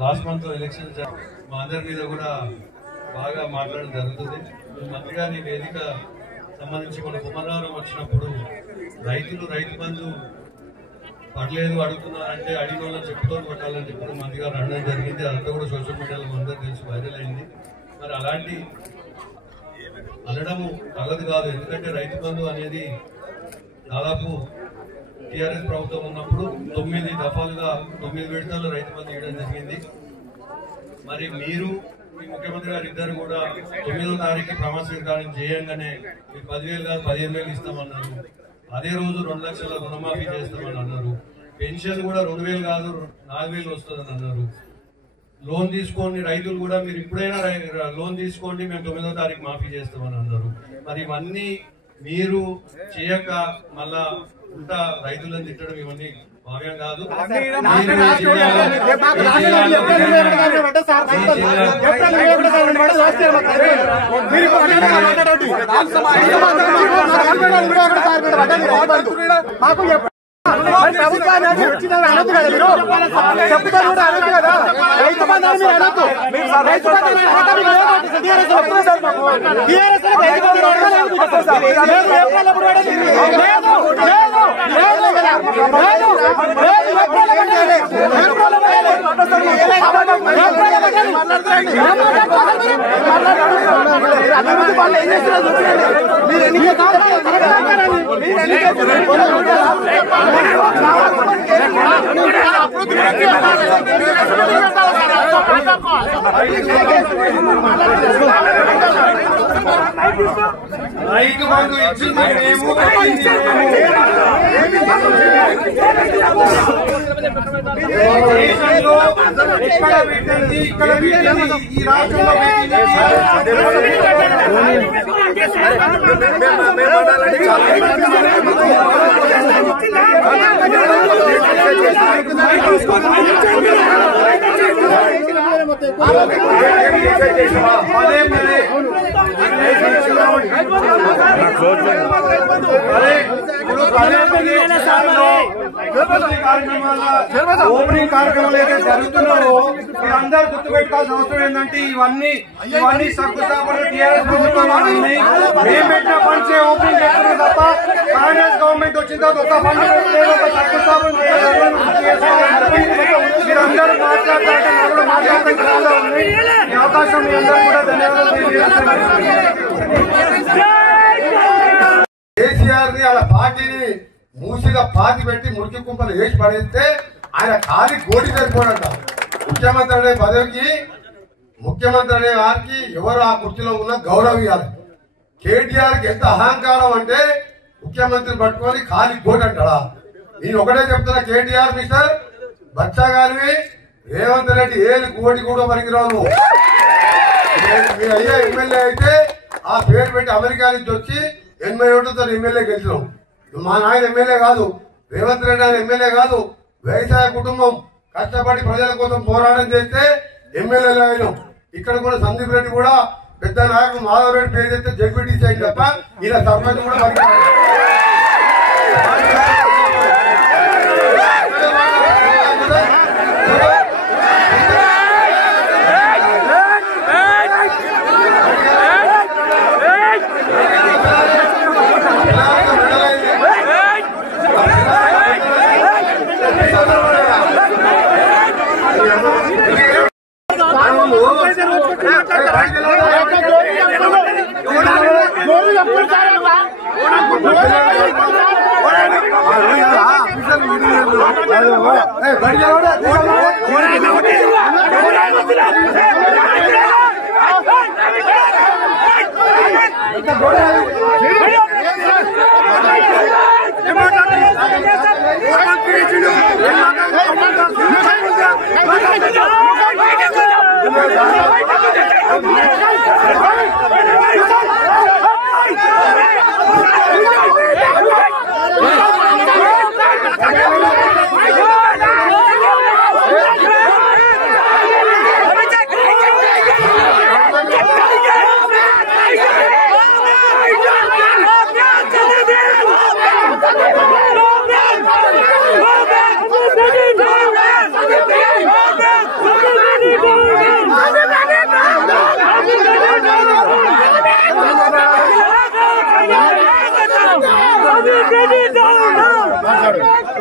Last month election మా అందరి మీద కూడా బాగా మాట్లాడడం జరుగుతుంది. మంత్రిగా నీ వేదిక సంబంధించి మన కుమరవరం వచ్చినప్పుడు రైతులు రైతు బంధు పడలేదు అడుగుతున్నారంటే అడిగిన వాళ్ళని చెప్పుతో కొట్టాలని చెప్పి మంత్రి గారు అనడం జరిగింది. అదంతా కూడా సోషల్ మీడియాలో అందరూ తెలిసి వైరల్ అయింది. మరి అలాంటి అనడము తగదు కాదు. ఎందుకంటే రైతు బంధు అనేది దాదాపు టీఆర్ఎస్ ప్రభుత్వం ఉన్నప్పుడు 9 దఫాలుగా 9 విడతల్లో రైతు బంధు ఇవ్వడం జరిగింది. మరి మీరు మీ ముఖ్యమంత్రి గారు ఇద్దరు కూడా 9వ తారీఖు ప్రమాణ స్వీకారం చేయంగానే మీరు 10,000 కాదు 15,000 ఇస్తామన్నారు. అదే రోజు 2 లక్షల రుణమాఫీ చేస్తామని అన్నారు. పెన్షన్ కూడా 2,000 కాదు 4,000 వస్తుందని అన్నారు. లోన్ తీసుకోండి రైతులు కూడా మీరు ఇప్పుడైనా లోన్ తీసుకోండి మేము 9వ తారీఖు మాఫీ చేస్తామని అన్నారు. మరి ఇవన్నీ మీరు చేయక మళ్ళా ఉంటా రైతులను తిట్టడం ఇవన్నీ భావ్యం కాదు. ప్రభుత్వాన్ని అనొద్దు కదా మీరు చెప్తారు కూడా అనొద్దు కదా. రైతు బంధాన్ని మీరు అనొద్దు. రైతు బంధాన్ని రైతు బంధు ఇచ్చింది మేము దేశంలో ఎక్కడ పెట్టింది ఇక్కడ పెట్టింది ఈ రాష్ట్రంలో ఓపెనింగ్ కార్యక్రమాలు ఏదైతే జరుగుతున్నారో మీరందరూ గుర్తుపెట్టుకోవాల్సిన అవసరం ఏంటంటే ఇవన్నీ శంకుస్థాపన టీఆర్ఎస్ ప్రభుత్వం ఉన్నాయి. మేము పెట్టిన ఫండ్స్ ఓపెనింగ్ చేస్తున్నాం తప్ప కాంగ్రెస్ గవర్నమెంట్ వచ్చిన తర్వాత ఒక ఫండ్ పెట్టలేదు, ఒక శంకుస్థాపన మీరందరూ మాట్లాడతారంటే కూడా మాట్లాడటం చాలా ఉంది. ఈ అవకాశం మీ అందరూ కూడా ధన్యవాదాలు తెలియజేస్తున్నారు. కేసీఆర్ ని అలా పార్టీని మూసిగా పాతి పెట్టి మురికి కుంపలు వేసి పడేస్తే ఆయన ఖాళీ గోడి సరిపోడంట. ముఖ్యమంత్రి అనే పదవికి ముఖ్యమంత్రి అనే వారికి ఎవరు ఆ కుర్చీలో ఉన్న గౌరవం ఇవ్వాలి. కేటీఆర్ కి ఎంత అహంకారం అంటే ముఖ్యమంత్రి పట్టుకొని ఖాళీ గోడి అంటాడా? నేను ఒకటే చెప్తున్నా, కేటీఆర్ మిస్టర్ బచ్చా గారివి రేవంత్ రెడ్డి ఏది గోడి కూడా పనికిరావు. మీరు అయ్యే ఎమ్మెల్యే అయితే ఆ పేరు పెట్టి అమెరికా నుంచి వచ్చి 80 ఓట్లతో ఎమ్మెల్యే గెలిచినాం. మా నాయన ఎమ్మెల్యే కాదు, రేవంత్ రెడ్డి ఆయన ఎమ్మెల్యే కాదు. వ్యవసాయ కుటుంబం కష్టపడి ప్రజల కోసం పోరాటం చేస్తే ఎమ్మెల్యేలు అయినాం. ఇక్కడ కూడా సందీప్ రెడ్డి కూడా పెద్ద నాయకుడు మాధవ్ రెడ్డి పేరు చెప్తే జడ్పీటీసీ అయింది తప్ప ఇలా సర్పంచ్ కూడా Go back! Get it down now!